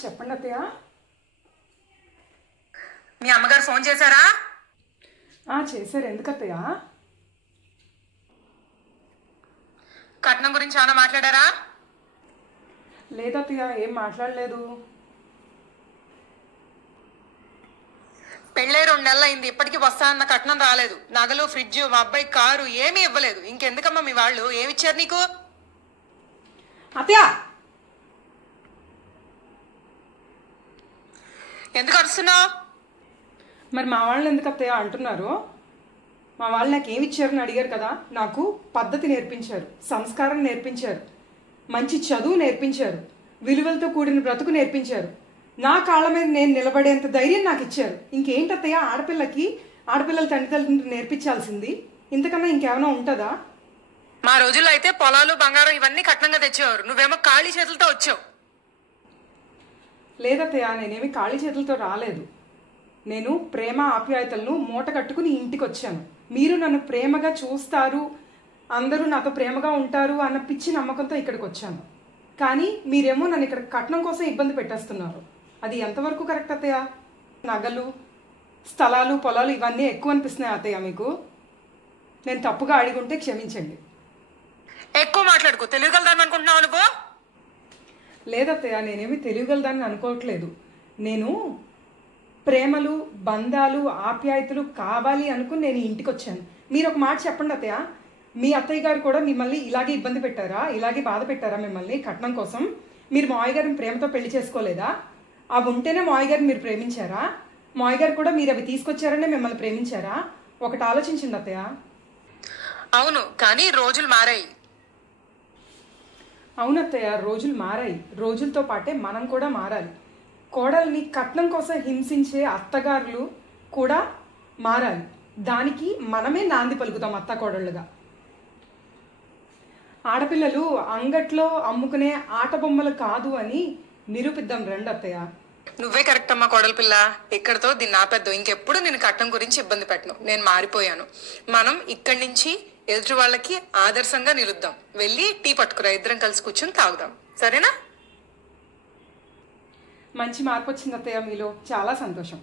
చెప్పండి అత్తయ్య. మీ అమ్మగారు ఫోన్ చేశారా? చేశారు. ఎందుకు అత్తయ్య? కట్నం గురించి ఏమైనా మాట్లాడారా? లేదు అత్తయ్య, ఏం మాట్లాడలేదు. పెళ్ళే 2 నెలలు అయింది, ఇప్పటికీ వస్తా అన్న కట్నం రాలేదు. నగలు, ఫ్రిడ్జ్, మా అబ్బాయి కారు ఏమీ ఇవ్వలేదు. ఇంకెందుకమ్మా మీ వాళ్ళు? ఏమిచ్చారు నీకు? అత్తయ్య ఎందుకు అరుస్తున్నావు? మరి మా వాళ్ళని ఎందుకు అత్తయ్య అంటున్నారు? మా వాళ్ళు నాకు ఏమి ఇచ్చారని అడిగారు కదా. నాకు పద్ధతి నేర్పించారు, సంస్కారం నేర్పించారు, మంచి చదువు నేర్పించారు, విలువలతో కూడిన బ్రతుకు నేర్పించారు. నా కాళ్ళ మీద నేను నిలబడేంత ధైర్యం నాకు ఇచ్చారు. ఇంకేంటి అత్తయ్య, ఆడపిల్లల తల్లిదండ్రులు నేర్పించాల్సింది ఇంతకన్నా ఇంకేమైనా ఉంటుందా? మా రోజుల్లో అయితే పొలాలు, బంగారం ఇవన్నీ కట్నంగా తెచ్చేవారు. నువ్వేమో ఖాళీ చేతులతో వచ్చావు. లేదత్తయ్య, నేనేమి ఖాళీ చేతులతో రాలేదు. నేను ప్రేమ ఆప్యాయతలను మూట కట్టుకుని ఇంటికి వచ్చాను. మీరు నన్ను ప్రేమగా చూస్తారు, అందరూ నాతో ప్రేమగా ఉంటారు అన్న పిచ్చి నమ్మకంతో ఇక్కడికి వచ్చాను. కానీ మీరేమో నన్ను ఇక్కడ కట్నం కోసం ఇబ్బంది పెట్టేస్తున్నారు. అది ఎంతవరకు కరెక్ట్ అత్తయ్య? నగలు, స్థలాలు, పొలాలు ఇవన్నీ ఎక్కువ అనిపిస్తున్నాయి అత్తయ్య మీకు? నేను తప్పుగా అడిగుంటే క్షమించండి. ఎక్కువ మాట్లాడుకో. తెలియగలదాన్ని అనుకుంటున్నావు నువ్వు? లేదత్తయ్య, నేనేమి తెలియగలదాన్ని అనుకోవట్లేదు. నేను ప్రేమలు, బంధాలు, ఆప్యాయతలు కావాలి అనుకుని నేను ఇంటికి వచ్చాను. మీరు ఒక మాట చెప్పండి అత్తయ్య, మీ అత్తయ్య గారు కూడా మిమ్మల్ని ఇలాగే ఇబ్బంది పెట్టారా? ఇలాగే బాధ పెట్టారా మిమ్మల్ని కట్నం కోసం? మీరు మావయ్య గారిని ప్రేమతో పెళ్లి చేసుకోలేదా? అవి ఉంటేనే మావయ్య గారిని మీరు ప్రేమించారా? మావయ్య గారు కూడా మీరు అవి తీసుకొచ్చారనే మిమ్మల్ని ప్రేమించారా? ఒకటి ఆలోచించండి అత్తయ్య. అవును, కానీ రోజులు మారాయి. అవునత్తయ్య, రోజులు మారాయి. రోజులతో పాటే మనం కూడా మారాలి. కోడల్ని కట్నం కోసం హింసించే అత్తగారులు కూడా మారాలి. దానికి మనమే నాంది పలుకుతాం అత్త కోడళ్ళుగా. ఆడపిల్లలు అంగట్లో అమ్ముకునే ఆట బొమ్మలు కాదు అని నిరూపిద్దాం రండి అత్తయ్య. నువ్వే కరెక్ట్ అమ్మా కోడలి పిల్ల. ఇక్కడతో దీన్ని ఆపేద్దాం. ఇంకెప్పుడు నేను కట్నం గురించి ఇబ్బంది పెట్టను. నేను మారిపోయాను. మనం ఇక్కడి నుంచి ఎదుటి వాళ్ళకి ఆదర్శంగా నిలుద్దాం. వెళ్ళి టీ పట్టుకురా, ఇద్దరం కలిసి కూర్చొని తాగుదాం. సరేనా? మంచి మార్పు వచ్చింది అత్తయ్య మీలో. చాలా సంతోషం.